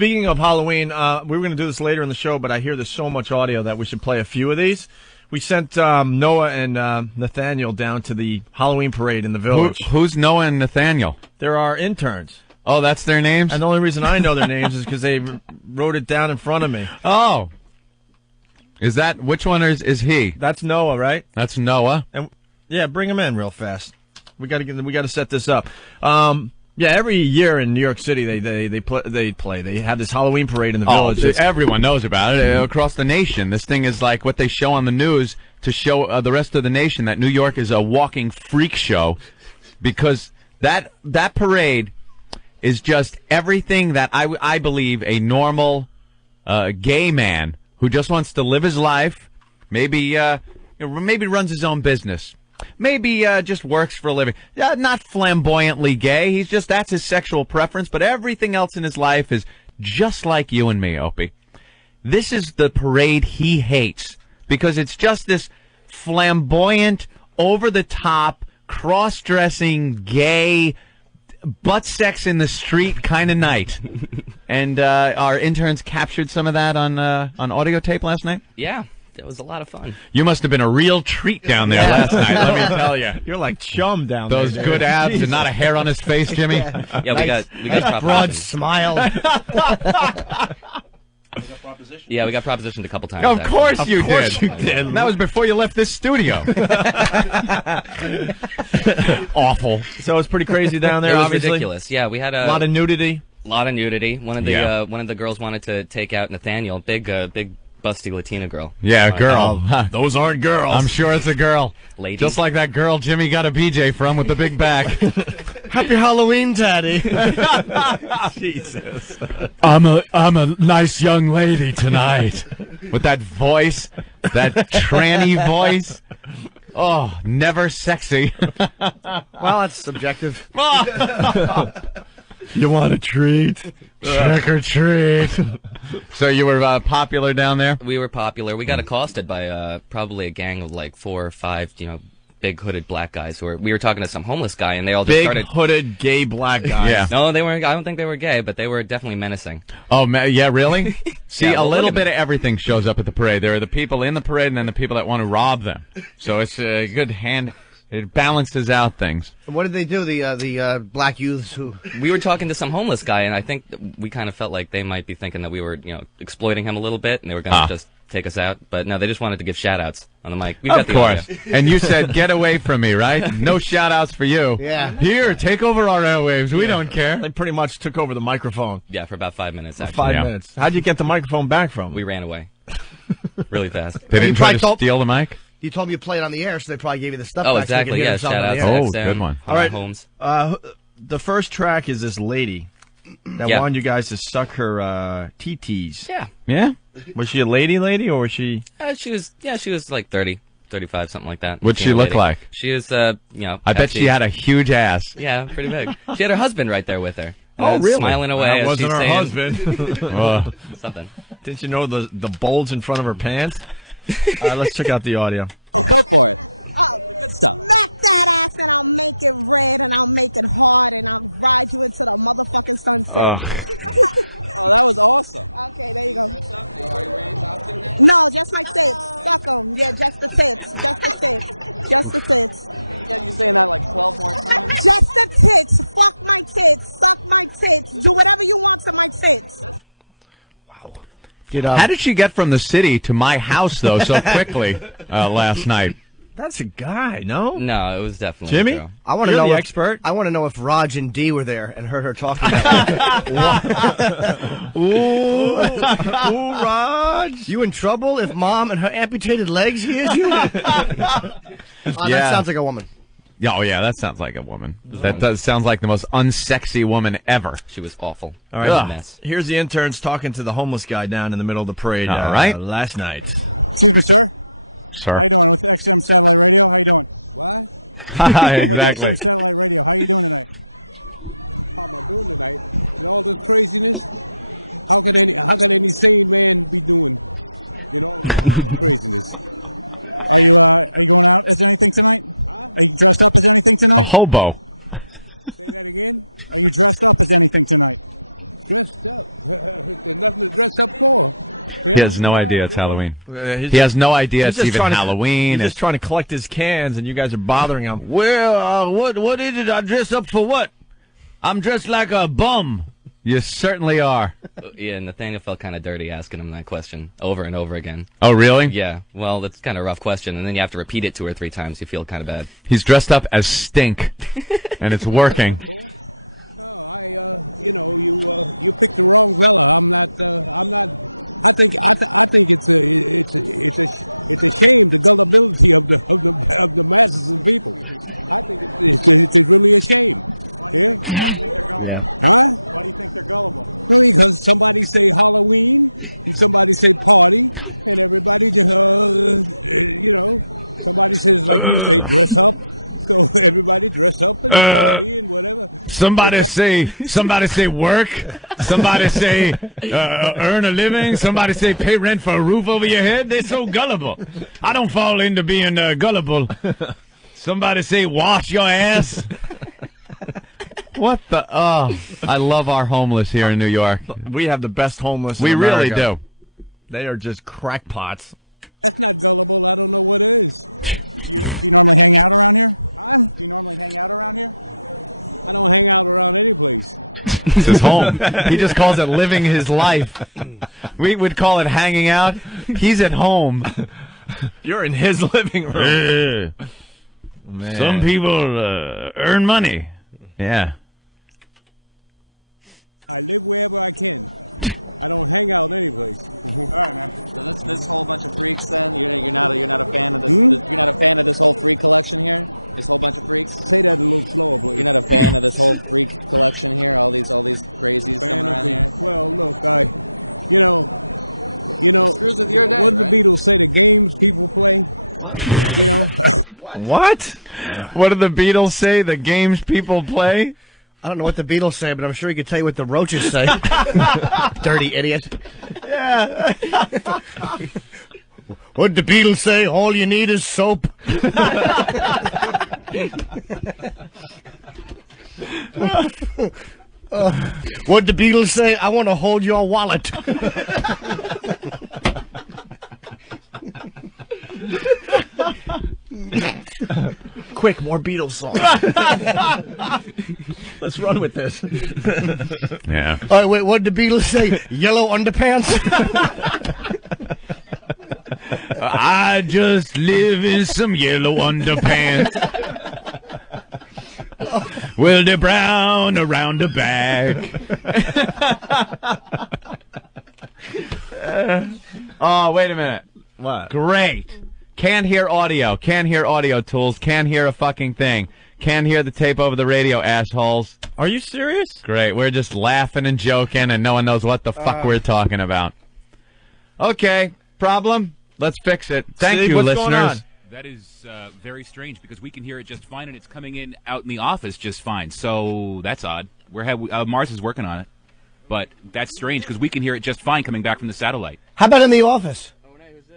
Speaking of Halloween, we were going to do this later in the show, but I hear there's so much audio that we should play a few of these. We sent Noah and Nathaniel down to the Halloween parade in the village. Who's Noah and Nathaniel? They're our interns. Oh, that's their names? And the only reason I know their names is because they wrote it down in front of me. Oh. Is that, which one is he? That's Noah, right? That's Noah. And yeah, bring him in real fast. We got to set this up. Yeah, every year in New York City they play. They have this Halloween parade in the village. Everyone knows about it across the nation. This thing is like what they show on the news to show the rest of the nation that New York is a walking freak show, because that parade is just everything that I believe a normal gay man who just wants to live his life, maybe runs his own business. Maybe just works for a living. Not flamboyantly gay. He's just, that's his sexual preference, but everything else in his life is just like you and me, Opie. This is the parade he hates, because it's just this flamboyant, over-the-top, cross-dressing, gay, butt sex in the street kind of night. And our interns captured some of that on audio tape last night? Yeah. It was a lot of fun. You must have been a real treat down there last night, let me tell you. You're like chum down Those there. Those good abs Jesus. And not a hair on his face, Jimmy. Yeah, we got broad smile. Yeah, we got propositioned a couple times. Of course you did. That was before you left this studio. Awful. So it's pretty crazy down there, It was obviously. ridiculous. Yeah, we had a lot of nudity. One of the girls wanted to take out Nathaniel, big busty Latina girl. Yeah, a girl. Those aren't girls. I'm sure it's a girl. Lady. Just like that girl Jimmy got a BJ from with the big back. Happy Halloween, Daddy. Jesus. I'm a nice young lady tonight. With that voice, that tranny voice. Oh, never sexy. Well, that's subjective. You want a treat? Trick or treat. So you were popular down there? We were popular. We got accosted by probably a gang of like 4 or 5, big hooded black guys. We were talking to some homeless guy, and they all just started. Big hooded gay black guys. Yeah. No, they weren't. I don't think they were gay, but they were definitely menacing. Oh, yeah, really? See, Yeah, well, a little look at bit of everything shows up at the parade. There are the people in the parade, and then the people that want to rob them. So it's a good hand. It balances out things. What did they do? The black youths who We were talking to some homeless guy, and I think we kind of felt like they might be thinking that we were, exploiting him a little bit, and they were going to just take us out. But no, they just wanted to give shout-outs on the mic. We've got Of the course. audio. And you said, get away from me, right? No shout-outs for you. Yeah. Here, take over our airwaves. We don't care. They pretty much took over the microphone. Yeah, for about 5 minutes, actually. 5 Yeah. minutes. How'd you get the microphone back from? We ran away. Really fast. They didn't You try probably to steal the mic? you told me you played on the air, so they probably gave you the stuff Oh, back so you exactly. could hear Yeah, something on shout-outs. the air. Oh, good one. All right. Holmes. The first track is this lady that Yeah. wanted you guys to suck her TTs. Yeah. Yeah? Was she a lady, or was she? She was like 30, 35, something like that. What'd she Teen look lady. like? She was, I bet she had a huge ass. Yeah, pretty big. She had her husband right there with her. Oh, really? Smiling away. That as wasn't she's her saying husband. Something. Didn't you know the bulge in front of her pants? Let's check out the audio. Ugh. How did she get from the city to my house, though, so quickly last night? That's a guy, no? No, it was definitely Jimmy? a girl. I want to You're know the if, expert. I want to know if Raj and Dee were there and heard her talking about it. Ooh, Raj. You in trouble if Mom and her amputated legs hears you? That sounds like a woman. Oh, yeah, that sounds like a woman. That does sounds like the most unsexy woman ever. She was awful. All right, It was a mess. here's the interns talking to the homeless guy down in the middle of the parade. All right. Last night. Sir. Exactly. A hobo. He has no idea it's Halloween. He He has no idea He's it's just even trying to- Halloween. He's just trying to collect his cans, and you guys are bothering him. Well, what is it? I dress up for what? I'm dressed like a bum. You certainly are. Yeah, Nathaniel felt kind of dirty asking him that question over and over again. Oh, really? Yeah, well, that's kind of a rough question, and then you have to repeat it 2 or 3 times. You feel kind of bad. He's dressed up as Stink, and it's working. Yeah. Somebody say work. Somebody say earn a living. Somebody say pay rent for a roof over your head. They're so gullible. I don't fall into being gullible. Somebody say wash your ass. What the? Oh, I love our homeless here in New York. We have the best homeless in We really America. do. They are just crackpots. It's his home. He just calls it living his life. We would call it hanging out. He's at home. You're in his living room. Man. Some people earn money. Yeah. What? What do the Beatles say? The games people play? I don't know what the Beatles say, but I'm sure he could tell you what the Roaches say. Dirty idiot. Yeah. What'd the Beatles say? All you need is soap. What'd the Beatles say? I want to hold your wallet. Quick, more Beatles songs. Let's run with this. Yeah. All right, wait, what'd the Beatles say? Yellow underpants? I just live in some yellow underpants. Well, they're brown around the back. Oh, wait a minute. What? Great. Can't hear audio. Can't hear audio tools. Can't hear a fucking thing. Can't hear the tape over the radio, assholes. Are you serious? Great. We're just laughing and joking, and no one knows what the fuck we're talking about. Okay. Problem? Let's fix it. Thank Steve, you, what's going listeners. on? That is very strange because we can hear it just fine, and it's coming in out in the office just fine. So that's odd. Mars is working on it, but that's strange because we can hear it just fine coming back from the satellite. How about in the office?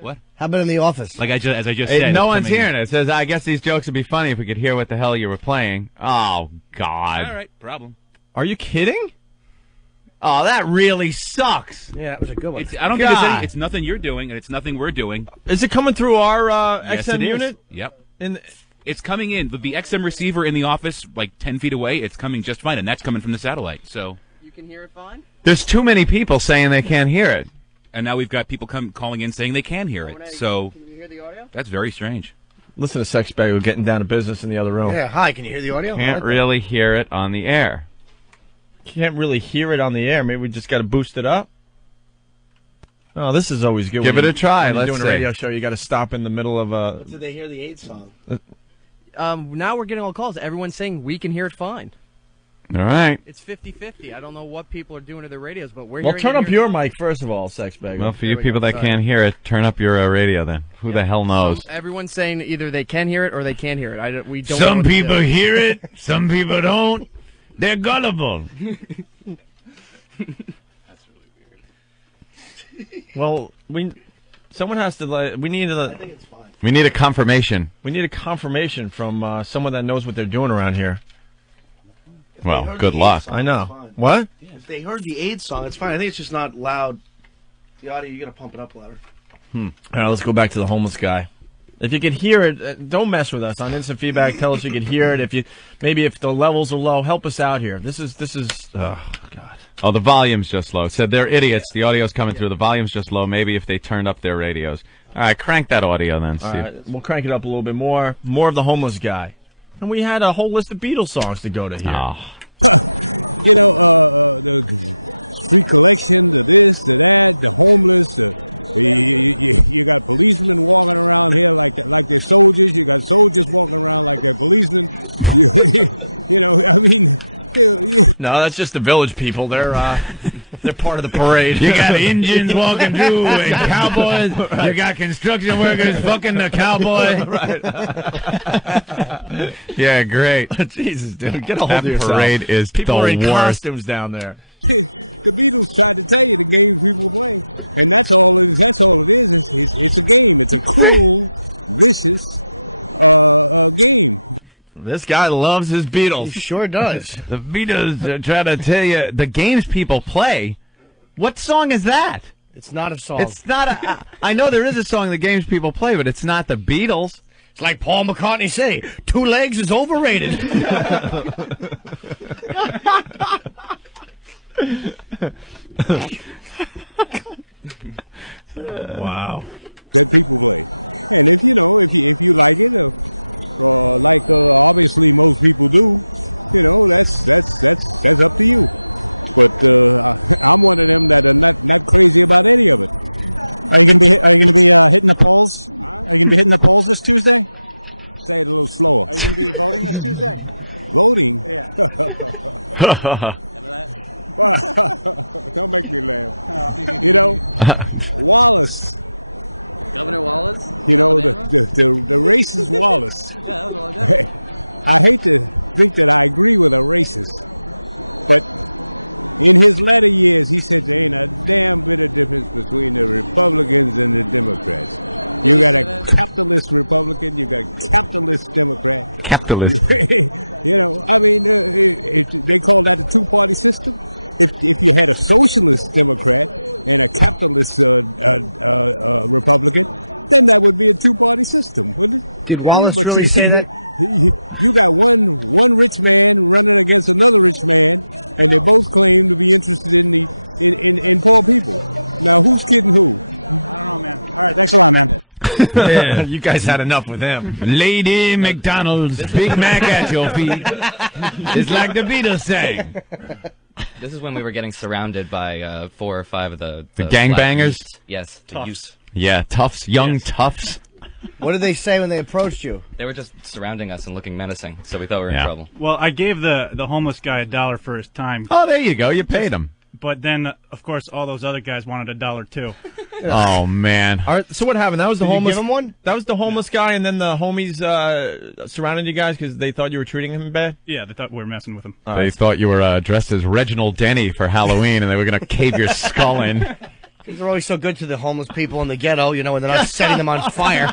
What? How about in the office? Like as I just Hey, said, no it's one's coming hearing in. it. It says, I guess these jokes would be funny if we could hear what the hell you were playing. Oh, God. All right, problem. Are you kidding? Oh, that really sucks. Yeah, that was a good one. I don't think it's, God. it's nothing you're doing, and it's nothing we're doing. Is it coming through our Yes, XM it is. unit? Yep. In It's coming in. The XM receiver in the office, like 10 feet away, it's coming just fine, and that's coming from the satellite. So, You can hear it fine? There's too many people saying they can't hear it. and now we've got people calling in saying they can hear it. So Can you hear the audio? that's very strange. Listen to Sex Bag. We're getting down to business in the other room. Yeah, hi, can you hear the audio? Can't really hear it on the air. Can't really hear it on the air. Maybe we just got to boost it up. Oh, this is always good. Give When it you- a try. When you're Let's doing see. a radio show, you got to stop in the middle of a. Did they hear the AIDS song? Now we're getting all calls. Everyone's saying we can hear it fine. All right. It's 50-50. I don't know what people are doing to their radios, but we're Well, hearing turn it up here. your mic first of all, Sex Bag. Well, for you Here we people go. that Sorry. can't hear it, turn up your radio then. Who the hell knows? Everyone's saying either they can hear it or they can't hear it. We don't know what to do. hear it, some people don't. They're gullible. Well, someone has to. We need I a. think it's fine. We need a confirmation. We need a confirmation from someone that knows what they're doing around here. Well, good luck. I know. What? If they heard the AIDS song, it's fine. I think it's just not loud The audio, you got to pump it up louder. All right, let's go back to the homeless guy. If you can hear it, don't mess with us on instant feedback. Tell us you can hear it. If the levels are low, help us out here. This is oh God. Oh, the volume's just low. Said they're idiots. The audio's coming through. The volume's just low. Maybe if they turned up their radios. All right, crank that audio then, Steve. All right, we'll crank it up a little bit more. More of the homeless guy. And we had a whole list of Beatles songs to go to here. Oh. No, that's just the village people. They're part of the parade. You got Indians walking through and cowboys. Right. You got construction workers fucking the cowboy. Right. Yeah, great. Jesus, dude, get a hold of yourself. That parade is people the are in worst. costumes down there. This guy loves his Beatles. He sure does. The Beatles are trying to tell you the games people play. What song is that? It's not a song. It's not a. I know there is a song the games people play, but it's not the Beatles. It's like Paul McCartney say, 2 legs is overrated. Wow. Capitalist. Did Wallace really say that? Yeah, you guys had enough with him. Lady McDonald's, Big Mac at your feet. It's like the Beatles sang. This is when we were getting surrounded by 4 or 5 of the gangbangers? Yes, the youth. Yeah, toughs, young toughs. What did they say when they approached you? They were just surrounding us and looking menacing, so we thought we were in Yeah. trouble. Well, I gave the homeless guy $1 for his time, Oh, there you go. You paid him. but then, of course, all those other guys wanted $1 too. Oh, man. All right, so what happened? That was the Did you homeless. give him one? That was the homeless guy, and then the homies surrounded you guys because they thought you were treating him bad. Yeah, they thought we were messing with him. They thought you were dressed as Reginald Denny for Halloween, and they were going to cave your skull in. Because they're always so good to the homeless people in the ghetto, you know, and they're not setting them on fire.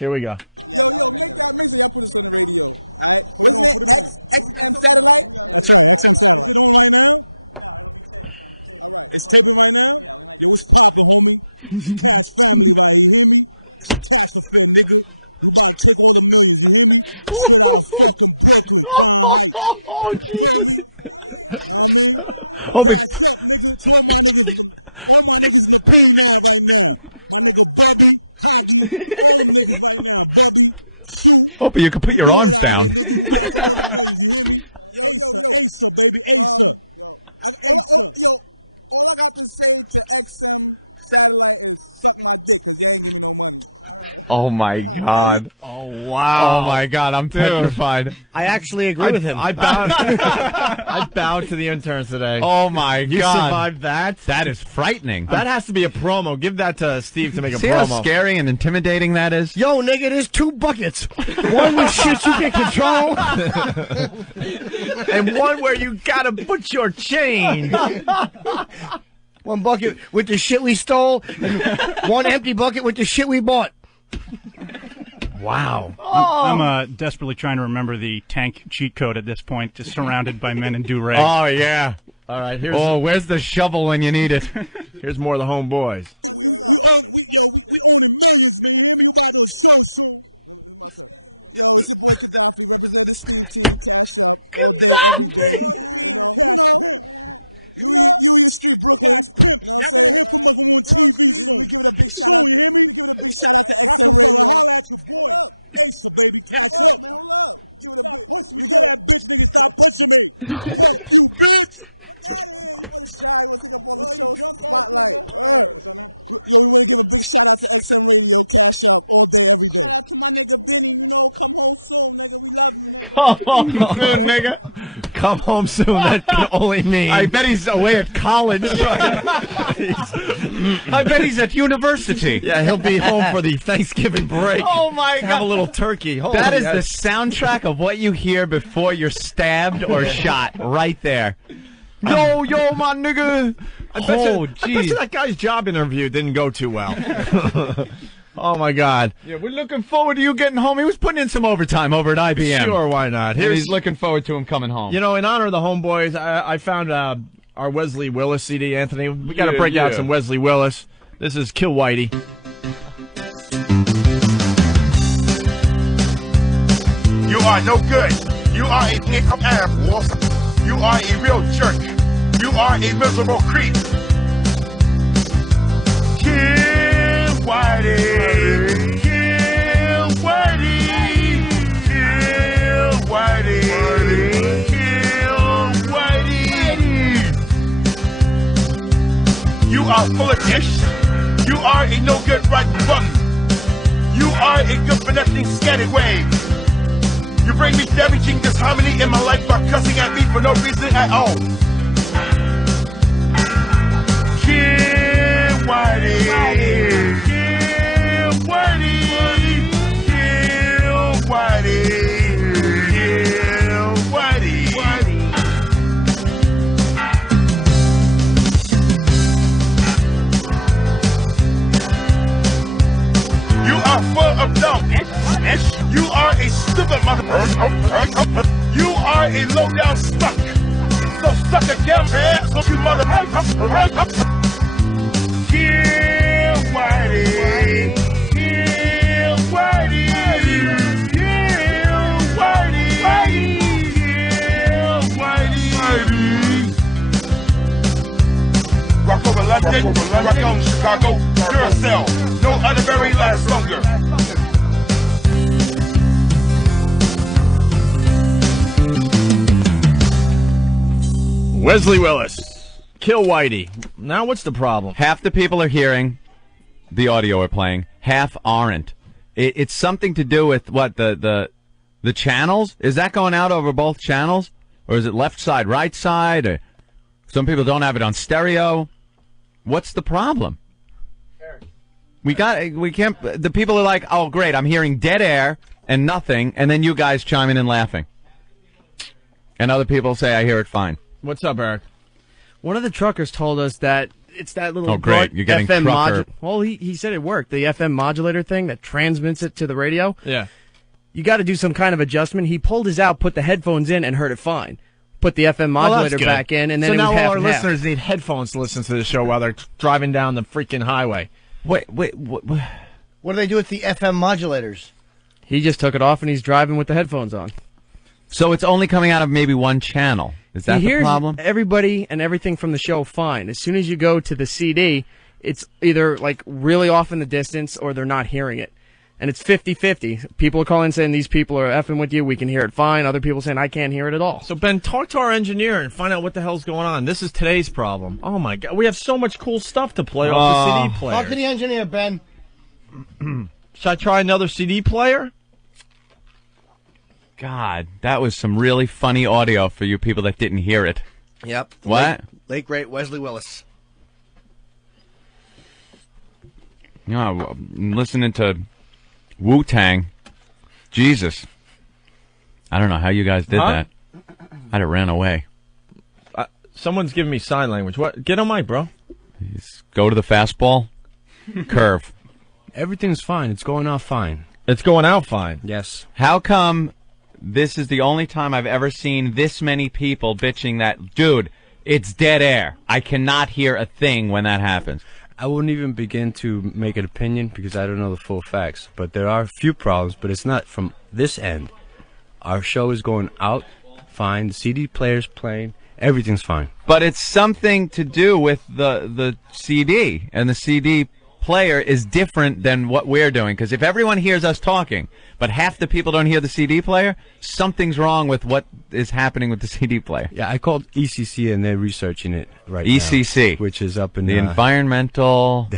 Here we go. Oh, Jesus. Opie. Opie, you can put your arms down. Oh, my God. Oh, wow. Oh, my God. I'm petrified. I actually agree with him. I bowed. I bowed to the interns today. Oh, my You God. survived that? That is frightening. That has to be a promo. Give that to Steve to make a See promo. how scary and intimidating that is? Yo, nigga, there's 2 buckets. One with shit you can control. And one where you gotta put your change. One bucket with the shit we stole, and one empty bucket with the shit we bought. Wow. I'm desperately trying to remember the tank cheat code at this point, just surrounded by men in do-rags. Oh, yeah. All right, here's Oh, where's the shovel when you need it? Here's more of the homeboys. Come home soon, nigga. Come home soon. That can only mean. I bet he's away at college. I bet he's at university. Yeah, he'll be home for the Thanksgiving break. Oh my Have God! a little turkey. Holy That is God. the soundtrack of what you hear before you're stabbed or shot. Right there. Yo, my nigga. I bet Oh, you jeez. that guy's job interview didn't go too well. Oh my God. Yeah, we're looking forward to you getting home. He was putting in some overtime over at IBM. Sure, why not? And he's looking forward to him coming home. You know, in honor of the homeboys, I found our Wesley Willis CD, Anthony. We got to break out some Wesley Willis. This is Kill Whitey. You are no good. You are a pick of assholes. You are a real jerk. You are a miserable creep. Kill Whitey. Kill Whitey. Kill Whitey. Kill Whitey. You are full of dish. You are a no good rotten bum. You are a good for nothing scatterway. You bring me damaging disharmony in my life by cussing at me for no reason at all. Kill Whitey. Kill Whitey. Kill Whitey. Kill Whitey. You are full of dumb. You are a stupid motherfucker. You are a low-down stuck. So stuck again, man. So you motherfucker. Kill Whitey. Kill Whitey. Kill Whitey. Kill Whitey. Rock over London. Rock on Chicago. Duracell. No other very lasts longer. Wesley Willis. Kill Whitey. Now, what's the problem? Half the people are hearing the audio we're playing. Half aren't. It's something to do with what the channels. Is that going out over both channels, or is it left side, right side? Or some people don't have it on stereo. What's the problem? We can't. The people are like, oh great, I'm hearing dead air and nothing, and then you guys chiming in laughing, and other people say I hear it fine. What's up, Eric? One of the truckers told us that it's that little Oh, great. You're getting FM trucker. Well, he said it worked. The FM modulator thing that transmits it to the radio. Yeah. You got to do some kind of adjustment. He pulled his out, put the headphones in, and heard it fine. Put the FM modulator back in, and then so it now was half all our and half. listeners need headphones to listen to the show while they're driving down the freaking highway. What? What do they do with the FM modulators? He just took it off, and he's driving with the headphones on. So it's only coming out of maybe one channel. Is that He the hears problem? everybody and everything from the show fine. As soon as you go to the CD, it's either like really off in the distance or they're not hearing it. And it's 50-50. People are calling saying these people are effing with you. We can hear it fine. Other people saying I can't hear it at all. So, Ben, talk to our engineer and find out what the hell's going on. This is today's problem. Oh, my God. We have so much cool stuff to play off the CD player. Talk to the engineer, Ben. Should I try another CD player? God, that was some really funny audio for you people that didn't hear it. Yep. What? Late great Wesley Willis. You know, I'm listening to Wu-Tang. Jesus. I don't know how you guys did that. I'd have ran away. Someone's giving me sign language. What? Get on mic, bro. Just go to the fastball. Curve. Everything's fine. It's going off fine. It's going out fine. Yes. How come this is the only time I've ever seen this many people bitching that, dude, It's dead air. I cannot hear a thing when that happens. I wouldn't even begin to make an opinion because I don't know the full facts. But there are a few problems, but it's not from this end. Our show is going out fine. The CD player's playing. Everything's fine. But it's something to do with the CD, and the CD player is different than what we're doing. Because if everyone hears us talking, but half the people don't hear the CD player, something's wrong with what is happening with the CD player. Yeah, I called ECC and they're researching it right ECC, now, which is up in the environmental.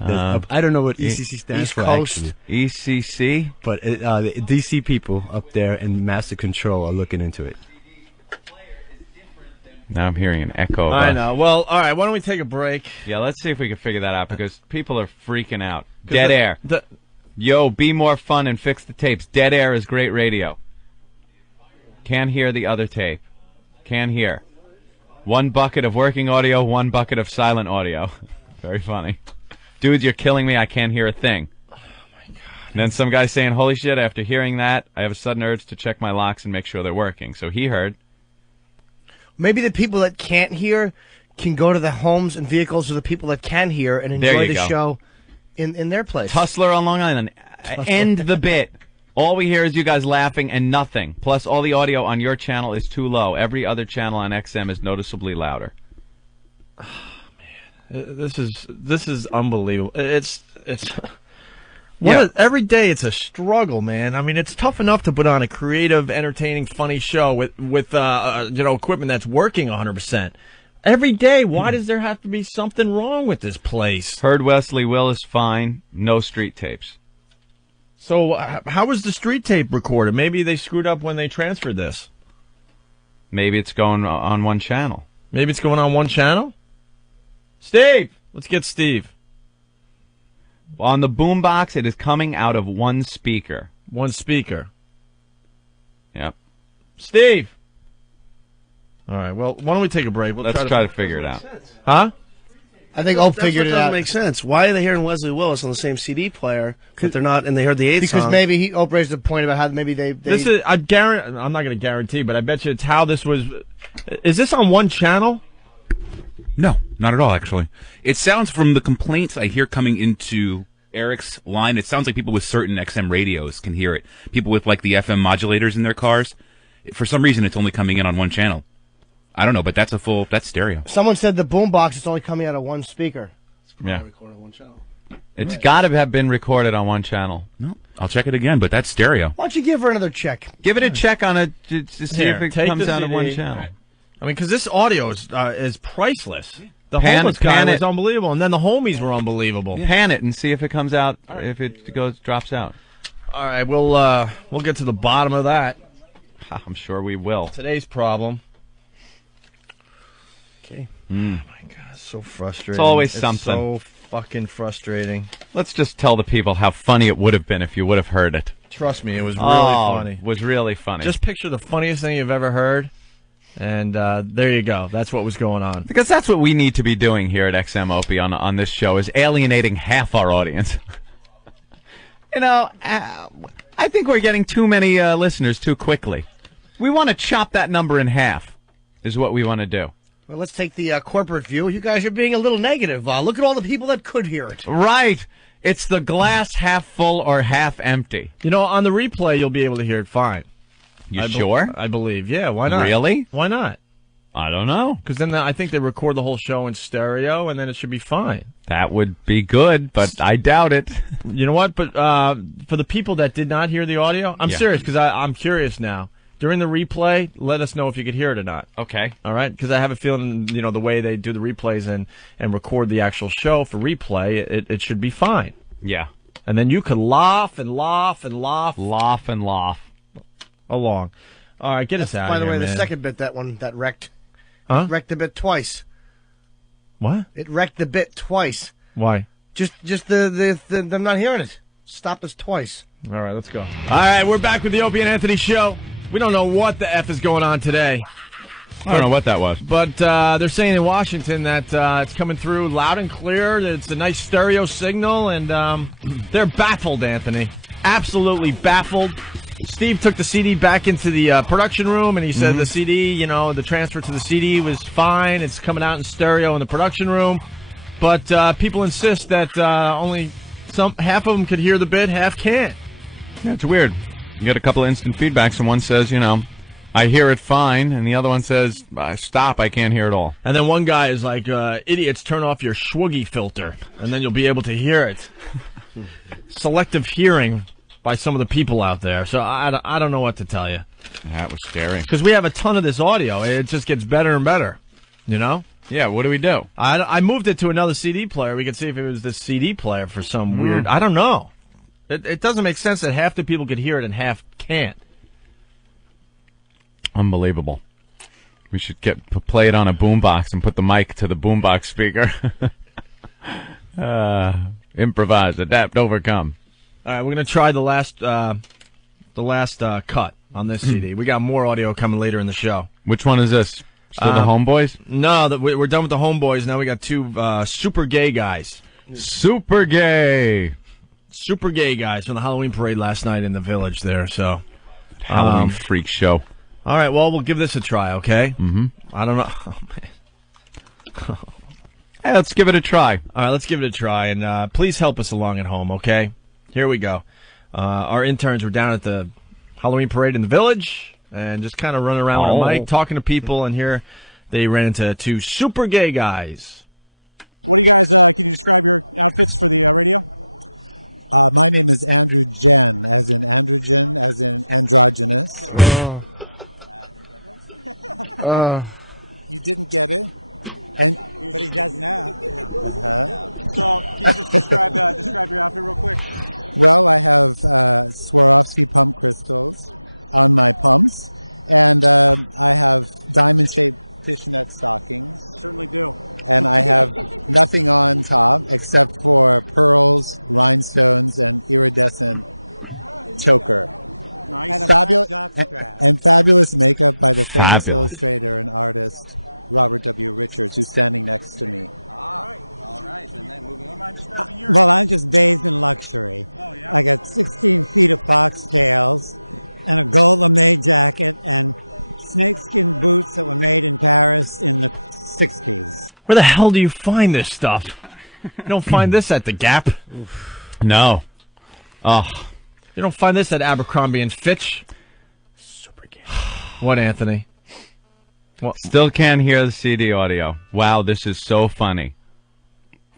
I don't know what ECC stands East for. Coast. Actually. ECC, but the DC people up there in Master Control are looking into it. Now I'm hearing an echo. I know. Well, all right. Why don't we take a break? Yeah, let's see if we can figure that out because people are freaking out. Dead air. Yo, be more fun and fix the tapes. Dead air is great radio. Can't hear the other tape. Can't hear. One bucket of working audio, one bucket of silent audio. Very funny. Dudes, you're killing me. I can't hear a thing. Oh, my God. And then some guy saying, holy shit, after hearing that, I have a sudden urge to check my locks and make sure they're working. So he heard. Maybe the people that can't hear can go to the homes and vehicles of the people that can hear and enjoy the show in their place. Tussler on Long Island. End the bit. All we hear is you guys laughing and nothing. Plus, all the audio on your channel is too low. Every other channel on XM is noticeably louder. Oh, man, this is unbelievable. It's every day it's a struggle, man. I mean, it's tough enough to put on a creative, entertaining, funny show with equipment that's working 100%. Every day, why does there have to be something wrong with this place? Heard Wesley Will is fine. No street tapes. So how was the street tape recorded? Maybe they screwed up when they transferred this. Maybe it's going on one channel. Maybe it's going on one channel? Steve! Let's get Steve. On the boombox, it is coming out of one speaker. One speaker. Yep. Steve! All right, well, why don't we take a break? Let's try to figure it out. Huh? I think Ope figured it out. That doesn't make sense. Why are they hearing Wesley Willis on the same CD player, but they're not, and they heard the 8th Because song? maybe Ope raised a point about how maybe they This is, I'm not going to guarantee, but I bet you it's how this was. Is this on one channel? No, not at all, actually. It sounds from the complaints I hear coming into Eric's line, it sounds like people with certain XM radios can hear it. People with, like, the FM modulators in their cars. For some reason, it's only coming in on one channel. I don't know, but that's stereo. Someone said the boombox is only coming out of one speaker. Yeah. Recorded on one channel. It's got to have been recorded on one channel. No, I'll check it again, but that's stereo. Why don't you give her another check? Give it a check on it to see Here, if it take comes the out of CD. one channel. I mean, because this audio is priceless. The Pan homeless guy it. was unbelievable, and then the homies were unbelievable. Pan it and see if it comes out, if it drops out. All right, we'll get to the bottom of that. I'm sure we will. Today's problem. Okay. Oh my God, so frustrating. It's always something. So fucking frustrating. Let's just tell the people how funny it would have been if you would have heard it. Trust me, it was really funny. It was really funny. Just picture the funniest thing you've ever heard, and there you go. That's what was going on. Because that's what we need to be doing here at XM Opie on this show, is alienating half our audience. You know, I think we're getting too many listeners too quickly. We want to chop that number in half, is what we want to do. Well, let's take the corporate view. You guys are being a little negative. Look at all the people that could hear it. Right. It's the glass half full or half empty. You know, on the replay, you'll be able to hear it fine. You sure? I believe. Yeah, why not? Really? Why not? I don't know. Because then I think they record the whole show in stereo, and then it should be fine. That would be good, but I doubt it. You know what? But for the people that did not hear the audio, I'm serious, because I'm curious now. During the replay, let us know if you could hear it or not. Okay. All right? Because I have a feeling, you know, the way they do the replays and record the actual show for replay, it should be fine. Yeah. And then you could laugh and laugh and laugh. Laugh and laugh. Along. All right, get us out of here, By the way, man. the second bit, that wrecked. Huh? Wrecked the bit twice. What? It wrecked the bit twice. Why? Just them not hearing it. Stopped us twice. All right, let's go. All right, we're back with the Opie and Anthony show. We don't know what the F is going on today. I don't know what that was. But they're saying in Washington that it's coming through loud and clear. It's a nice stereo signal, and they're baffled, Anthony. Absolutely baffled. Steve took the CD back into the production room, and he said the CD, the transfer to the CD was fine. It's coming out in stereo in the production room. But people insist that only half of them could hear the bit, half can't. Yeah, it's weird. You get a couple of instant feedbacks, and one says, I hear it fine, and the other one says, stop, I can't hear it all. And then one guy is like, idiots, turn off your Schwoogie filter, and then you'll be able to hear it. Selective hearing by some of the people out there. So I don't know what to tell you. That was scary. Because we have a ton of this audio. It just gets better and better, Yeah, what do we do? I moved it to another CD player. We could see if it was the CD player for some weird... I don't know. It doesn't make sense that half the people could hear it and half can't. Unbelievable. We should play it on a boombox and put the mic to the boombox speaker. Improvise, adapt, overcome. All right, we're going to try the last cut on this CD. We got more audio coming later in the show. Which one is this? Still the Homeboys? No, we're done with the Homeboys. Now we got two super gay guys. Super gay. Super gay guys from the Halloween parade last night in the village there. So Halloween freak show. All right, well, we'll give this a try, okay? Mm-hmm. I don't know. Oh, man. Hey, let's give it a try. All right, let's give it a try, and please help us along at home, okay? Here we go. Our interns were down at the Halloween parade in the village and just kind of running around with a mic, talking to people, and here they ran into two super gay guys. Fabulous. Where the hell do you find this stuff? You don't find this at the Gap. No. Oh. You don't find this at Abercrombie and Fitch. Super gay. What, Anthony? Well, still can't hear the CD audio. Wow, this is so funny.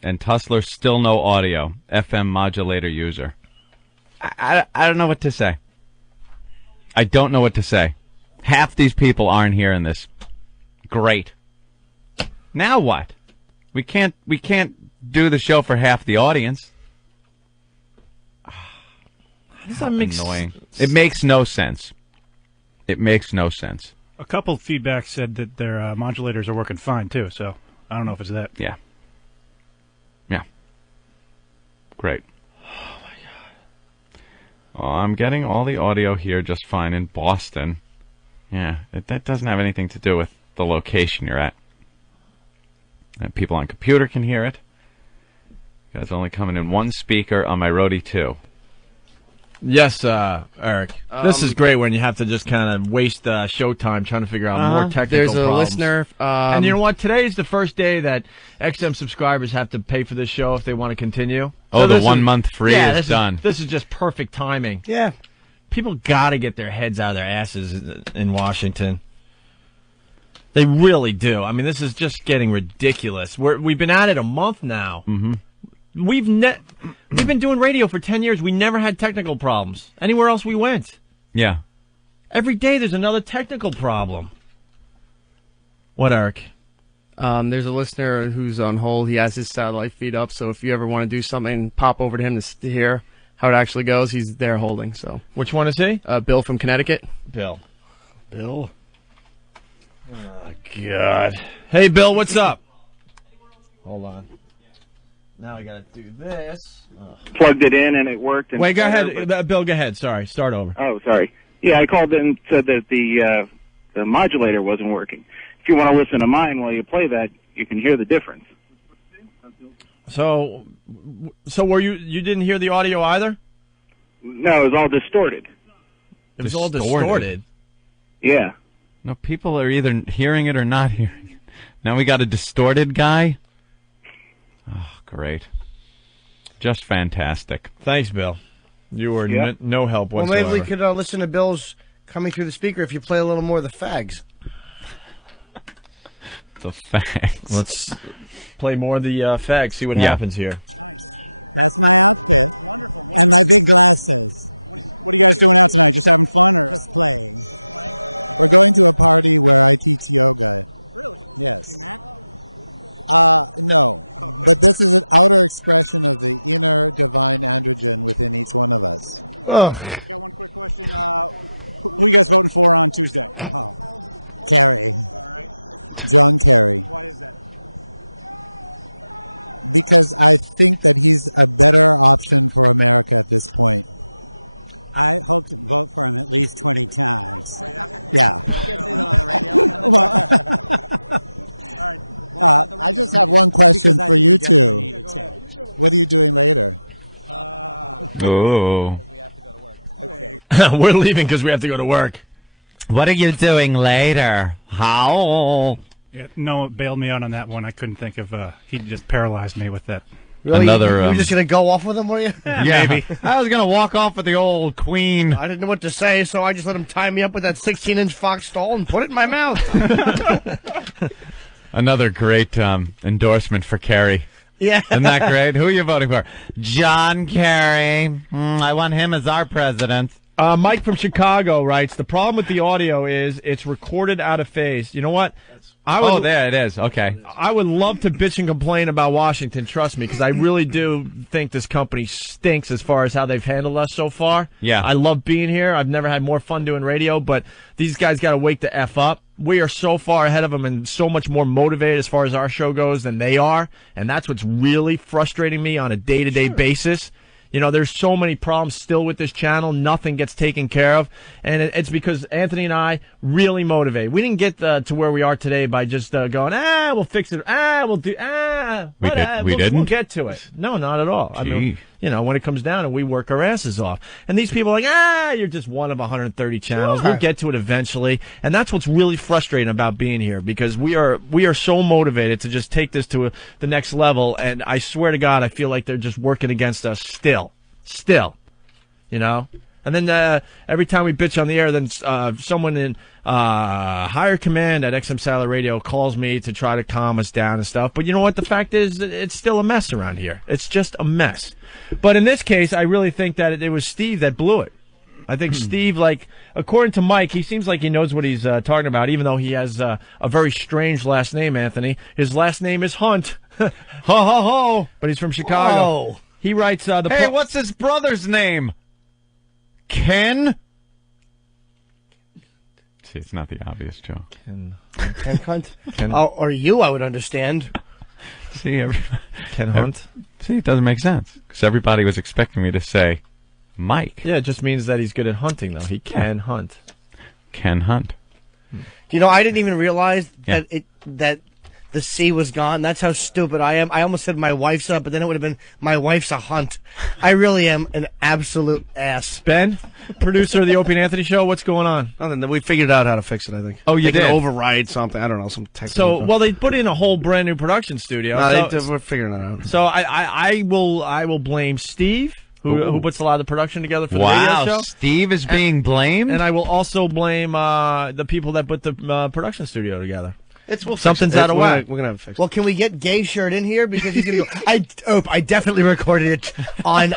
And Tussler, still no audio. FM modulator user. I don't know what to say. I don't know what to say. Half these people aren't hearing this. Great. Now what? We can't do the show for half the audience. How does that make annoying? It makes no sense. It makes no sense. A couple of feedback said that their modulators are working fine too, so I don't know if it's that. Yeah. Yeah. Great. Oh my god. Oh, I'm getting all the audio here just fine in Boston. Yeah, that doesn't have anything to do with the location you're at. And people on computer can hear it. You guys only coming in one speaker on my Roadie 2. Yes, Eric. This is great when you have to just kind of waste showtime trying to figure out more technical There's a problems. listener. And you know what? Today is the first day that XM subscribers have to pay for this show if they want to continue. Oh, So the 1 month free is done. This is just perfect timing. Yeah. People got to get their heads out of their asses in Washington. They really do. I mean, this is just getting ridiculous. We've been at it a month now. Mm-hmm. We've been doing radio for 10 years. We never had technical problems anywhere else we went. Yeah. Every day there's another technical problem. What, Eric? There's a listener who's on hold. He has his satellite feed up, so if you ever want to do something, pop over to him to hear how it actually goes. He's there holding. So, which one is he? Bill from Connecticut. Bill. Oh, God. Hey, Bill, what's up? Hold on. Now I got to do this. Plugged it in and it worked. And Wait, go ahead. Bill, go ahead. Sorry. Start over. Oh, sorry. Yeah, I called in and said that the modulator wasn't working. If you want to listen to mine while you play that, you can hear the difference. So were you didn't hear the audio either? No, it was all distorted. It was all distorted. Yeah. No, people are either hearing it or not hearing it. Now we got a distorted guy. Oh, great. Just fantastic. Thanks, Bill. You were no help whatsoever. Well, maybe we could listen to Bill's coming through the speaker if you play a little more of the fags. The fags. Let's play more of the fags, see what happens here. Ugh. Oh. We're leaving because we have to go to work. What are you doing later? How? Yeah, Noah bailed me out on that one. I couldn't think of. He just paralyzed me with that. Really? Another. You were just gonna go off with him, were you? Yeah, maybe. I was gonna walk off with the old queen. I didn't know what to say, so I just let him tie me up with that 16-inch Fox stall and put it in my mouth. Another great endorsement for Kerry. Yeah. Isn't that great? Who are you voting for? John Kerry. I want him as our president. Mike from Chicago writes, the problem with the audio is it's recorded out of phase. You know what? There it is. Okay. I would love to bitch and complain about Washington, trust me, because I really do think this company stinks as far as how they've handled us so far. Yeah. I love being here. I've never had more fun doing radio, but these guys got to wake the F up. We are so far ahead of them and so much more motivated as far as our show goes than they are, and that's what's really frustrating me on a day-to-day basis. You know, there's so many problems still with this channel. Nothing gets taken care of. And it's because Anthony and I really motivate. We didn't get to where we are today by just going, we'll fix it. We'll do, we'll get to it. No, not at all. I mean, you know, when it comes down and we work our asses off. And these people are like, you're just one of 130 channels. We'll get to it eventually. And that's what's really frustrating about being here, because we are so motivated to just take this to the next level. And I swear to God, I feel like they're just working against us still, you know? And then every time we bitch on the air, then someone in higher command at XM Satellite Radio calls me to try to calm us down and stuff. But you know what? The fact is, it's still a mess around here. It's just a mess. But in this case, I really think that it was Steve that blew it. I think Steve, like, according to Mike, he seems like he knows what he's talking about, even though he has a very strange last name, Anthony. His last name is Hunt. Ho, ho, ho. But he's from Chicago. Whoa. He writes, hey, what's his brother's name? Ken? See, it's not the obvious joke. Ken Hunt? Or you, I would understand. See, Ken Hunt? See, it doesn't make sense. Because everybody was expecting me to say Mike. Yeah, it just means that he's good at hunting, though. He can hunt. Ken Hunt. You know, I didn't even realize that the C was gone. That's how stupid I am. I almost said my wife's up, but then it would have been my wife's a hunt. I really am an absolute ass. Ben, producer of the Opie and Anthony Show, what's going on? Nothing. We figured out how to fix it, I think. Oh, you did? They can override something. I don't know, some technical. So, well, they put in a whole brand new production studio. We're figuring that out. So I will blame Steve, who puts a lot of the production together for the radio show. Steve is being blamed? And I will also blame the people that put the production studio together. Something's out of whack. We're gonna have to fix it. Well, can we get Gay Shirt in here, because he's gonna go? I definitely recorded it on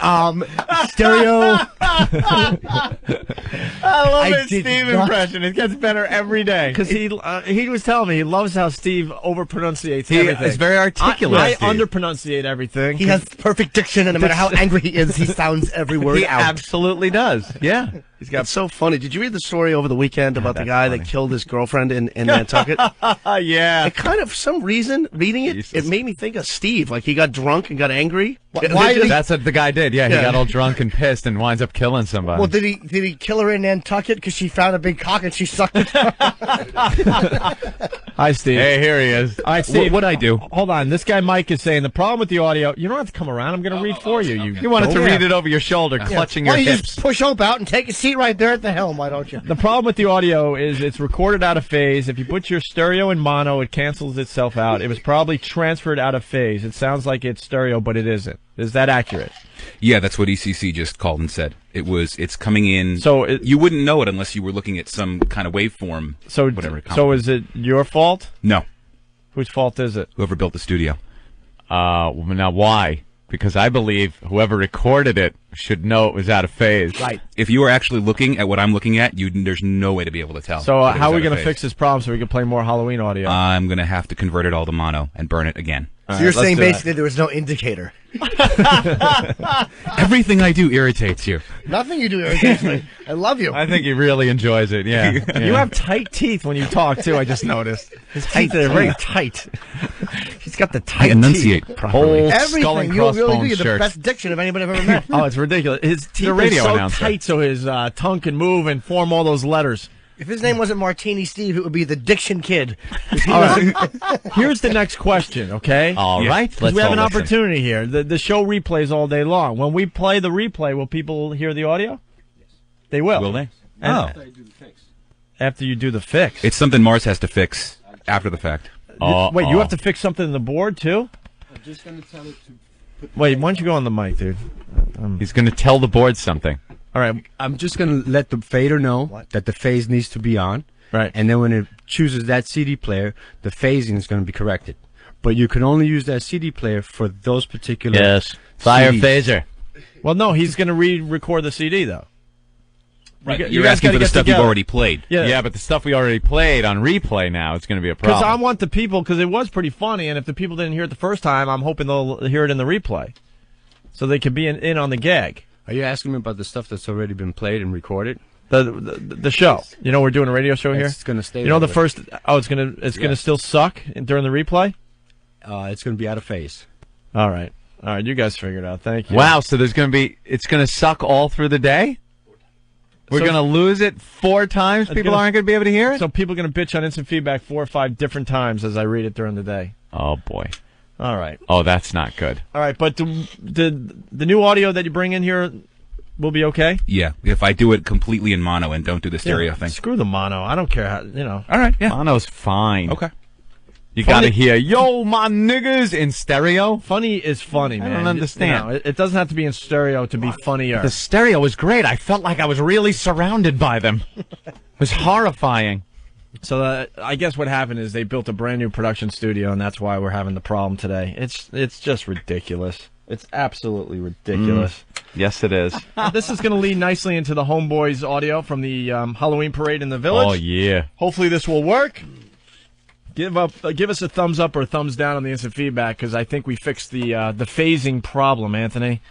stereo. I love his Steve impression. It gets better every day. Because he was telling me he loves how Steve overpronunciates everything. He's very articulate. I underpronunciate everything. He has perfect diction, and no matter how angry he is, he sounds every word he out. Absolutely does. Yeah. It's so funny. Did you read the story over the weekend about the guy that killed his girlfriend in Nantucket? Yeah. It kind of, for some reason, reading it, Jesus. it made me think of Steve. Like he got drunk and got angry. Why did he, That's what the guy did. Yeah, he Yeah. got all drunk and pissed and winds up killing somebody. well, did he kill her in Nantucket because she found a big cock and she sucked it? Hi, Steve. Hey, here he is. All right, Steve. What'd I do? Hold on. This guy Mike is saying the problem with the audio. You don't have to come around. I'm going to read for you. You wanted to read it over your shoulder, clutching your Why don't you hips. just push Hope out and take a seat right there at the helm? Why don't you? The problem with the audio is it's recorded out of phase. If you put your stereo in mono, it cancels itself out. It was probably transferred out of phase. It sounds like it's stereo, but it isn't. Is that accurate? Yeah, that's what ECC just called and said. It's coming in. So you wouldn't know it unless you were looking at some kind of waveform. So whatever. So is it your fault? No, Whose fault is it? whoever built the studio. Now why? Because I believe whoever recorded it should know it was out of phase. Right. If you are actually looking at what I'm looking at, there's no way to be able to tell. So that it how are was we out of going to phase. fix this problem so we can play more Halloween audio? I'm going to have to convert it all to mono and burn it again. So you're saying basically there was no indicator. Everything I do irritates you. Nothing you do irritates me. I love you. I think he really enjoys it. Yeah. You have tight teeth when you talk too. I just noticed his teeth are very tight. He's got the tight I enunciate teeth. properly. Whole skull and Everything. You really do. crossbones You're the shirt. best diction of anybody I've ever met. Oh, it's ridiculous. His teeth are radio so announcer. tight so his tongue can move and form all those letters. If his name wasn't Martini Steve, it would be the Diction Kid. All right. Here's the next question, okay? All right. Because we have an opportunity here. The show replays all day long. When we play the replay, will people hear the audio? They will. Will they? And after you do the fix. It's something Mars has to fix after the fact. Wait, you have to fix something in the board too? I'm just going to tell it to Wait, why don't you go on the mic, dude? He's going to tell the board something. All right. I'm just going to let the fader know that the phase needs to be on. Right. And then when it chooses that CD player, the phasing is going to be corrected. But you can only use that CD player for those particular Fire CDs. phaser. Well, no, he's going to re-record the CD, though. Right. You You're guys asking gotta for the get stuff together. you've already played. Yeah, but the stuff we already played on replay now, it's going to be a Because problem. I want the people, because it was pretty funny, and if the people didn't hear it the first time, I'm hoping they'll hear it in the replay. So they can be in on the gag. Are you asking me about the stuff that's already been played and recorded? The show. You know, we're doing a radio show here. It's going to stay. You know, that the way. first. Oh, it's gonna still suck during the replay. It's going to be out of phase. All right. You guys figure it out. Thank you. Wow, so it's going to suck all through the day? We're So- going to lose it 4 times? It's People gonna- aren't going to be able to hear it? So people are gonna bitch on instant feedback 4 or 5 different times as I read it during the day. Oh, boy. All right. Oh, that's not good. All right, but the new audio that you bring in here will be okay. Yeah, if I do it completely in mono and don't do the stereo thing. Screw the mono. I don't care how. You know. All right, yeah. Mono's fine. Okay. You got to hear, yo, my niggas, in stereo. Funny is funny, man. don't understand. You know, it doesn't have to be in stereo to be funnier. The stereo was great. I felt like I was really surrounded by them. It was horrifying. So I guess what happened is they built a brand new production studio, and that's why we're having the problem today. It's just ridiculous. It's absolutely ridiculous. Yes, it is. This is going to lead nicely into the Homeboys audio from the Halloween parade in the village. Oh, yeah. Hopefully this will work. Give us a thumbs up or a thumbs down on the instant feedback, because I think we fixed the phasing problem, Anthony.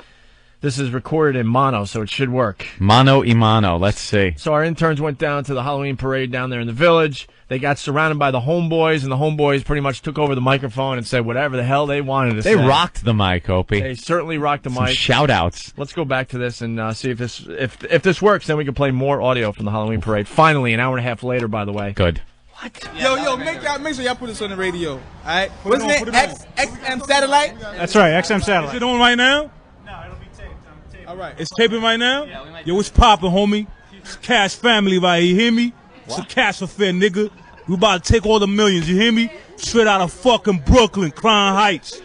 This is recorded in mono, so it should work. Mono y mano. Let's see. So our interns went down to the Halloween parade down there in the village. They got surrounded by the Homeboys, and the Homeboys pretty much took over the microphone and said whatever the hell they wanted to say. They rocked the mic, Opie. They certainly rocked the Some mic. shout-outs. Let's go back to this and see if this works. Then we can play more audio from the Halloween parade. Finally, an hour and a half later, by the way. Good. Yo, make sure y'all put this on the radio. All right? What's it? XM satellite? That's right, XM satellite. Is it on right now? No, it'll be taped. All right. It's taping right now? Yeah, Yo, what's poppin', homie? It's Cash family right here, you hear me? It's a cash affair, nigga. We about to take all the millions, you hear me? Straight out of fucking Brooklyn, Crown Heights.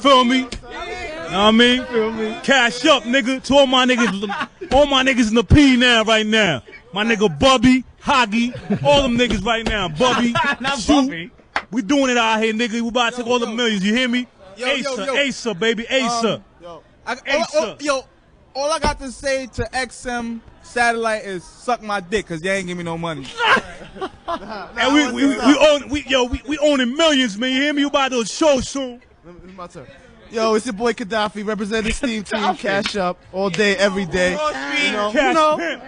Feel me? Know what I mean? Cash up, nigga. To all my niggas in the P now, right now. My nigga Bubby, Hoggy, all them niggas right now. Bubby, Shoot. We doing it out here, nigga. We about to take all the millions, you hear me? Asa, baby, Asa. All I got to say to XM satellite is suck my dick, cause y'all ain't give me no money. And we owning millions, man. You hear me? You about to do a show soon. It's my turn. Yo, it's your boy Gaddafi, representing Steam Team, Cash Up, all day, every day. You know, Cash you know. pimp.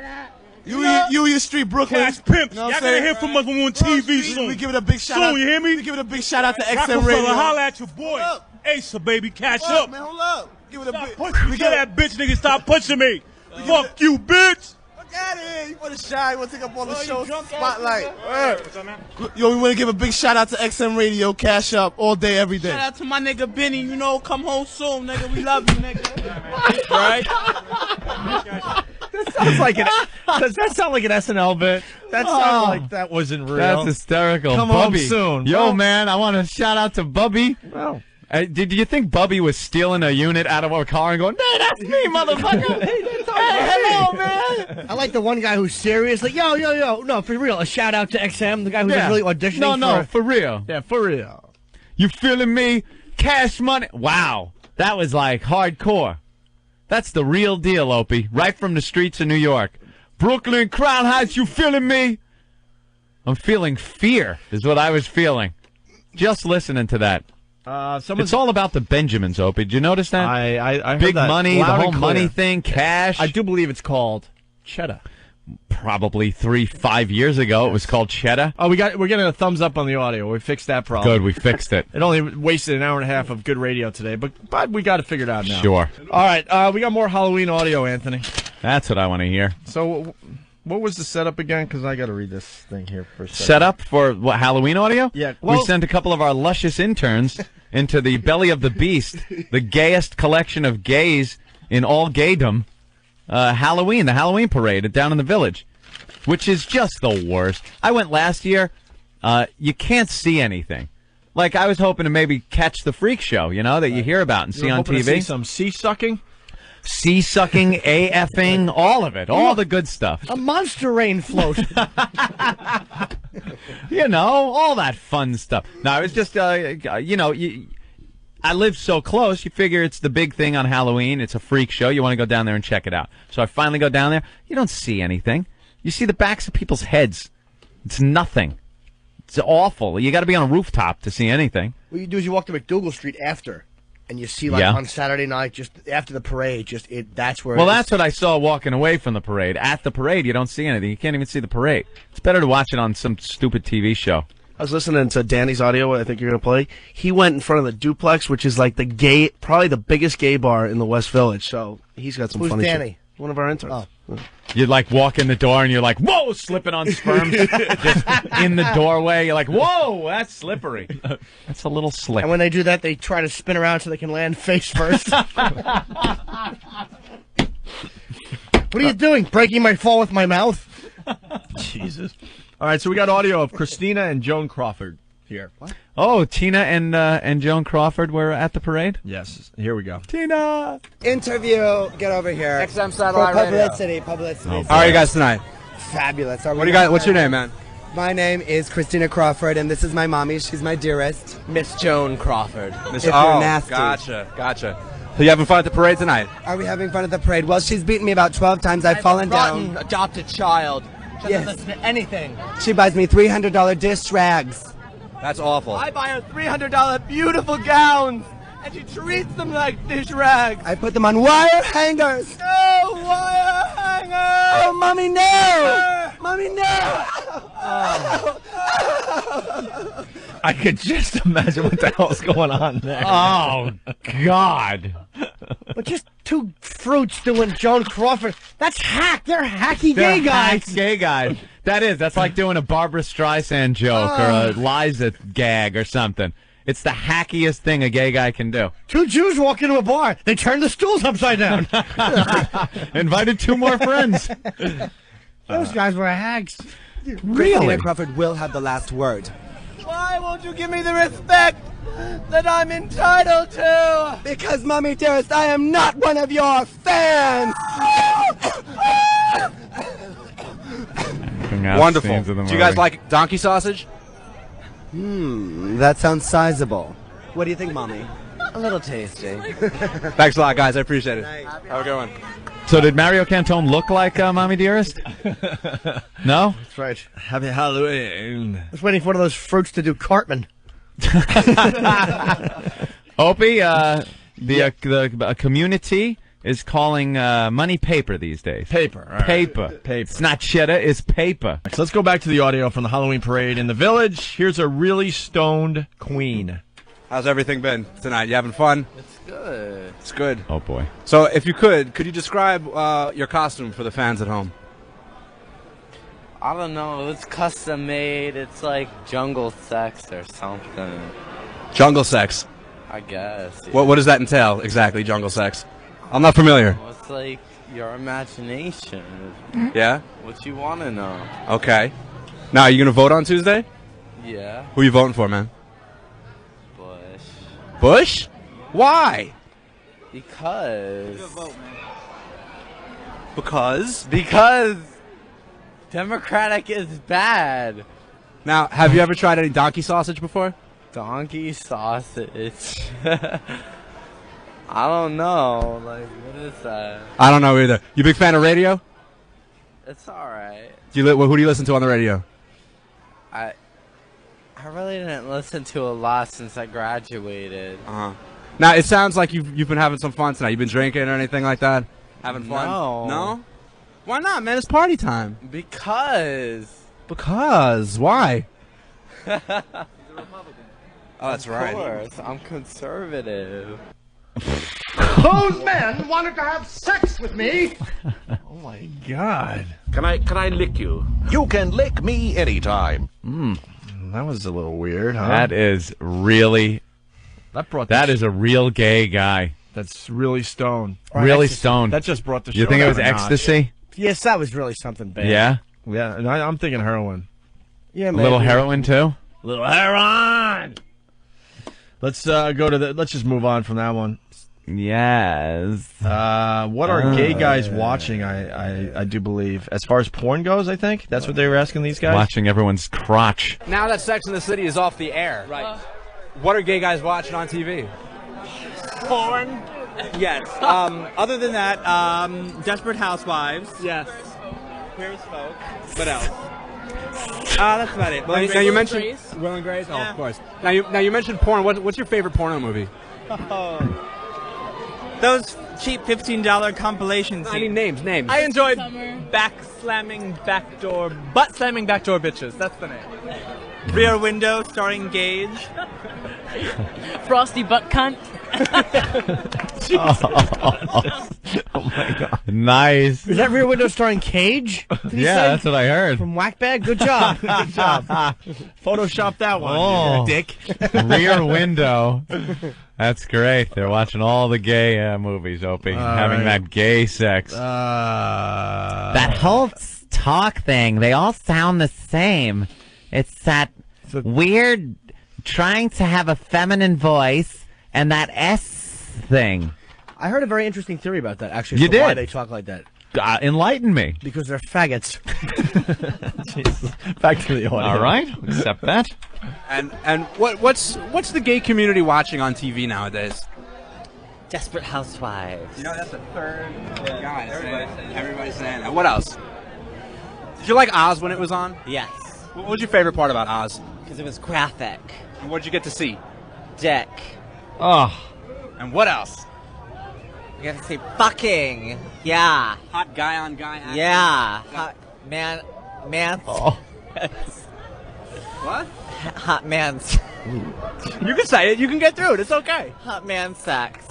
You your street Brooklyn. Cash pimps. You know what Y'all I'm gotta saying? hear from us when we're on TV soon. We give it a big shout soon, out. You hear me? We give it a big shout out to XM Rockefeller, Radio. holla at your boy. Asa, baby, cash Hold up. man, hold up. Give it a big. Push me. Tell that bitch nigga stop pushing me. Fuck you, bitch. Fuck out of here. You want to shine. You want to take up all the show drunk ass spotlight. nigga. What's up, man? Yo, we want to give a big shout out to XM Radio. Cash up all day, every day. Shout out to my nigga Benny. You know, come home soon, nigga. We love you, nigga. Right? That sounds like does that sound like an SNL bit? That sounds like that wasn't real. That's hysterical. Come Bubby. home soon. Yo, Well, man, I want to shout out to Bubby. Well. Did you think Bubby was stealing a unit out of our car and going, "Hey, that's me, motherfucker"? Hey, hello, man. I like the one guy who's serious, like, yo. No, for real. A shout out to XM, the guy who's like really auditioning No, for real. Yeah, for real. You feeling me? Cash money. Wow. That was like hardcore. That's the real deal, Opie. Right from the streets of New York. Brooklyn, Crown Heights, you feeling me? I'm feeling fear, is what I was feeling. Just listening to that. It's all about the Benjamins, Opie. Did you notice that? I heard Big that money, the loud whole and money clear. thing, cash. I do believe it's called cheddar. Probably 3-5 years ago, it was called cheddar. Oh, we're getting a thumbs up on the audio. We fixed that problem. Good, we fixed it. It only wasted an hour and a half of good radio today, but we got it figured out now. Sure. All right, we got more Halloween audio, Anthony. That's what I want to hear. So, what was the setup again? Because I got to read this thing here for a second. Set up for what, Halloween audio? Yeah. We sent a couple of our luscious interns into the belly of the beast, the gayest collection of gays in all gaydom, Halloween, the Halloween parade down in the village, which is just the worst. I went last year. You can't see anything. Like, I was hoping to maybe catch the freak show, that you hear about and see on hoping TV. to see some sea-sucking? Sea-sucking, AFing, all of it. All the good stuff. A monster rain float. All that fun stuff. No, it was just, I live so close, you figure it's the big thing on Halloween. It's a freak show. You want to go down there and check it out. So I finally go down there. You don't see anything. You see the backs of people's heads. It's nothing. It's awful. You got to be on a rooftop to see anything. What you do is you walk to McDougal Street after, and you see, like, on Saturday night, just after the parade, that's where... Well, that's what I saw walking away from the parade. At the parade, you don't see anything. You can't even see the parade. It's better to watch it on some stupid TV show. I was listening to Danny's audio, what I think you're going to play. He went in front of the Duplex, which is like probably the biggest gay bar in the West Village. So he's got some Who's funny Danny? shit. One of our interns. Oh. You'd like walk in the door and you're like, whoa, slipping on sperm just in the doorway. You're like, whoa, that's slippery. That's a little slick. And when they do that, they try to spin around so they can land face first. What are you doing? Breaking my fall with my mouth? Jesus. All right, so we got audio of Christina and Joan Crawford here. What? Oh, Tina and Joan Crawford were at the parade? Yes. Here we go. Tina! Interview. Get over here. XM Satellite Publicity. Radio. Publicity. Oh, how are you guys tonight? Fabulous. What do you got? What's your name, man? My name is Christina Crawford, and this is my mommy. She's my dearest. Miss Joan Crawford. If you're nasty. Gotcha. So you having fun at the parade tonight? Are we having fun at the parade? Well, she's beaten me about 12 times. I've fallen down. Adopted child. She doesn't listen to anything. She buys me $300 dish rags. That's awful. I buy her $300 beautiful gowns, and she treats them like dish rags. I put them on wire hangers. No wire hangers. Oh, mommy, no! Mommy, no! I could just imagine what the hell's going on there. Oh, God. But just two fruits doing Joan Crawford. That's hack. They're hacky They're gay guys. hack gay guys. That's like doing a Barbara Streisand joke or a Liza gag or something. It's the hackiest thing a gay guy can do. Two Jews walk into a bar. They turn the stools upside down. Invited 2 more friends. Those guys were hags. Christina Crawford will have the last word. Why won't you give me the respect that I'm entitled to? Because, mommy dearest, I am not one of your fans. Wonderful. Do you guys like donkey sausage? That sounds sizable. What do you think, mommy? A little tasty. Thanks a lot, guys. I appreciate it. Have a good one. So did Mario Cantone look like Mommy Dearest? No? That's right. Happy Halloween. I was waiting for one of those fruits to do Cartman. Opie, the community is calling money paper these days. Paper. All right. Paper. It's not cheddar, it's paper. So let's go back to the audio from the Halloween parade in the Village. Here's a really stoned Queen. How's everything been tonight? You having fun? It's good. It's good. Oh, boy. So if you could you describe your costume for the fans at home? I don't know. It's custom made. It's like jungle sex or something. Jungle sex. I guess. Yeah. What does that entail exactly, jungle sex? I'm not familiar. Well, it's like your imagination. Yeah? What you want to know. Okay. Now, are you going to vote on Tuesday? Yeah. Who are you voting for, man? Bush. Bush? Why? Because. Because Democratic is bad. Now, have you ever tried any donkey sausage before? Donkey sausage. I don't know. Like, what is that? I don't know either. You a big fan of radio? It's alright. Who do you listen to on the radio? I really didn't listen to a lot since I graduated. Uh-huh. Now, it sounds like you've been having some fun tonight. You've been drinking or anything like that? Having fun? No. No? Why not, man? It's party time. Because. Why? Oh, that's right. Of course. I'm conservative. Those men wanted to have sex with me. Oh, my God. Can I lick you? You can lick me anytime. That was a little weird, huh? That is really... That is a real gay guy. That's really stoned. Really stoned. That just brought the show You think it down was a notch. ecstasy? Yes, that was really something bad. Yeah? Yeah, and I'm thinking heroin. Yeah, A man. little heroin, too? Little heroin! Let's let's just move on from that one. Yes. What are gay guys watching, I do believe. As far as porn goes, I think? That's what they were asking these guys? Watching everyone's crotch. Now that Sex and the City is off the air, right? What are gay guys watching on TV? Porn. Yes. Other than that, Desperate Housewives. Yes. Queer as Folk. What else? That's about it. Now you mentioned Will and Grace. Oh, Yeah. of course. Now you mentioned porn. What's your favorite porno movie? Those cheap $15 compilations. I mean names. I enjoyed butt slamming backdoor bitches. That's the name. Rear Window starring Gage. Frosty butt cunt. Oh, my God. Nice. Is that Rear Window starring Cage? Did he Yeah, say? that's what I heard. From Whackbag? Good job. Good job. Photoshop that one, Oh. dick. Rear Window. That's great. They're watching all the gay movies, Opie. Having that gay sex. That whole talk thing, they all sound the same. It's that weird trying to have a feminine voice and that S thing. I heard a very interesting theory about that, actually. You as to Why did? they talk like that. Enlighten me. Because they're faggots. Back to the audio. All right. Accept that. And what's the gay community watching on TV nowadays? Desperate Housewives. You know, that's the third guy. Everybody's saying that. What else? Did you like Oz when it was on? Yes. What was your favorite part about Oz? Because it was graphic. And what did you get to see? Dick. Oh. And what else? You got to say fucking. Yeah. Hot guy on guy action. Yeah. Hot man. Oh. What? Hot man. You can say it. You can get through it. It's okay. Hot man sex.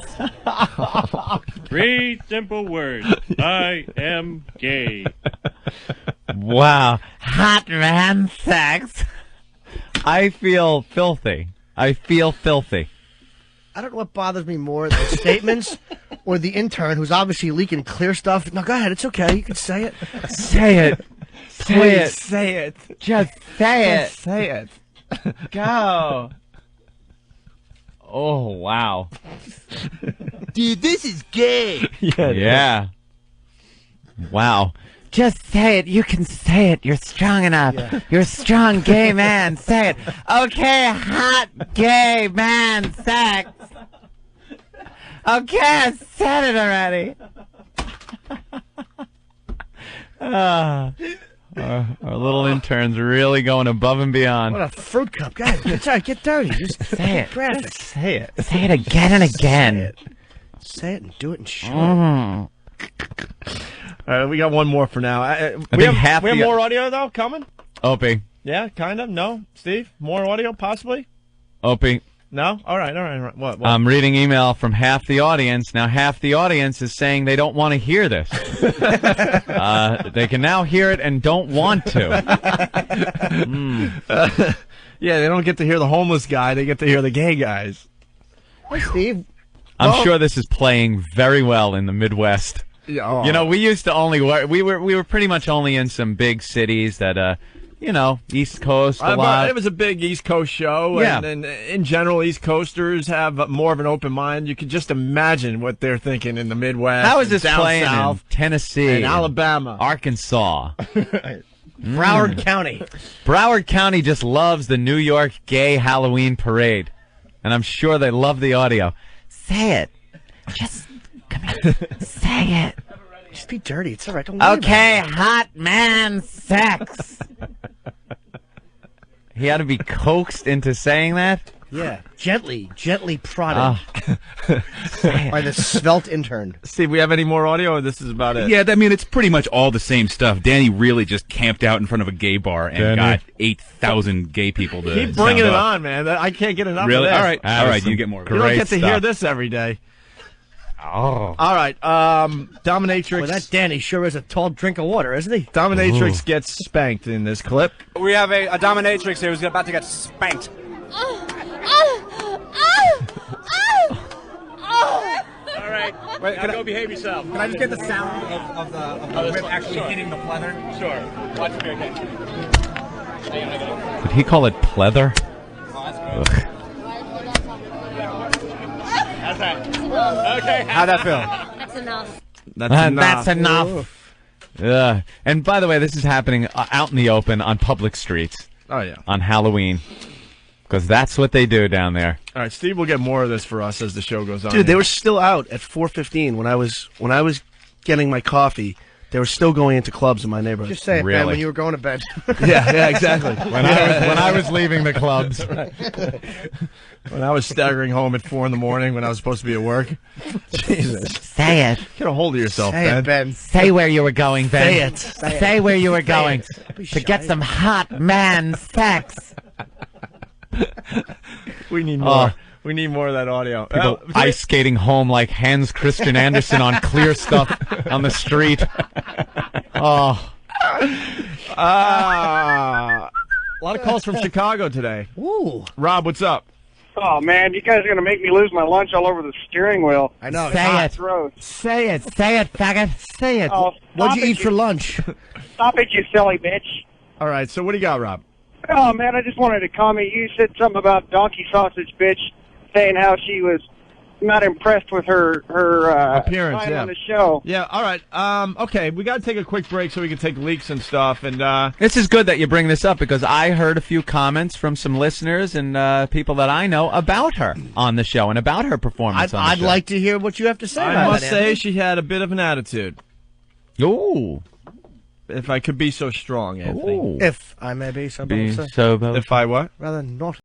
3 simple words. I am gay. Wow. Hot man sex. I feel filthy. I don't know what bothers me more, the statements or the intern who's obviously leaking clear stuff. No, go ahead. It's okay. You can say it. Say it. Please say it. Just say it. Just say it. Go. Oh, wow. Dude, this is gay. Yeah. Wow. Just say it. You can say it. You're strong enough. Yeah. You're a strong gay man. Say it. Okay, hot gay man sex. Okay, I said it already. Our little intern's really going above and beyond. What a fruit cup. Go ahead. It's all right. Get dirty. Just Say it. graphic. Say it. Say it again and again. Say it and do it in short. All right, we got one more for now. We have more audio, though, coming? Opie. Yeah, kind of. No? Steve? More audio, possibly? Opie. No? All right. What? I'm reading email from half the audience. Now, half the audience is saying they don't want to hear this. They can now hear it and don't want to. Yeah, they don't get to hear the homeless guy. They get to hear the gay guys. Hey, Steve. I'm sure this is playing very well in the Midwest. Yeah, oh. You know, we used to only work. We were pretty much only in some big cities that, East Coast a lot. It was a big East Coast show. Yeah. And in general, East Coasters have more of an open mind. You could just imagine what they're thinking in the Midwest. How is this down playing south, in Tennessee, and Alabama, Arkansas? Broward County. Broward County just loves the New York gay Halloween parade. And I'm sure they love the audio. Say it. Just come here. Say it. Just be dirty. It's all right. Don't worry Okay, about it. hot man sex. He had to be coaxed into saying that? Yeah. Gently prodded Oh. by the svelte intern. Steve, we have any more audio, or this is about it? Yeah, I mean, it's pretty much all the same stuff. Danny really just camped out in front of a gay bar and got 8,000 gay people to Keep bringing sound it off. on, man. I can't get enough Really? of this. All right. You get more. You don't get to hear this every day. Oh. All right. Dominatrix. Well, that Danny sure is a tall drink of water, isn't he? Dominatrix gets spanked in this clip. We have a dominatrix here who's about to get spanked. All right. Wait, Now go behave yourself. Can I just get the sound of the whip actually hitting the pleather? Sure. Watch me again. Did he call it pleather? Oh, How's that? Okay. How'd that feel? That's enough. That's enough. And by the way, this is happening out in the open on public streets. Oh, yeah. On Halloween. Because that's what they do down there. All right, Steve will get more of this for us as the show goes on. Dude, they were still out at 4:15 when I was getting my coffee. They were still going into clubs in my neighborhood. Just say it, man, when you were going to bed. yeah, exactly. When I was leaving the clubs. When I was staggering home at 4 in the morning when I was supposed to be at work. Jesus. Say it. Get a hold of yourself, Say Ben. it, Ben. Say where you were going, Ben. Say it. Where you were going Be to shy. get some hot man sex. We need more. We need more of that audio. People ice skating home like Hans Christian Andersen on clear stuff on the street. Oh. A lot of calls from Chicago today. Ooh. Rob, what's up? Oh, man, you guys are going to make me lose my lunch all over the steering wheel. I know. Say it. Gross. Say it. Say it, faggot. Say it. Oh, What'd you stop eat it, for lunch? Stop it, you silly bitch. All right, so what do you got, Rob? Oh, man, I just wanted to comment. You said something about donkey sausage bitch, saying how she was not impressed with her Appearance, time yeah. on the show. Yeah, all right. Okay, we got to take a quick break so we can take leaks and stuff. And This is good that you bring this up because I heard a few comments from some listeners and people that I know about her on the show and about her performance on the I'd show. like to hear what you have to say I about must that, say Anthony. she had a bit of an attitude. Ooh. If I could be so strong, Anthony. Ooh. If I may be so Be bold, so bold. If I what? rather not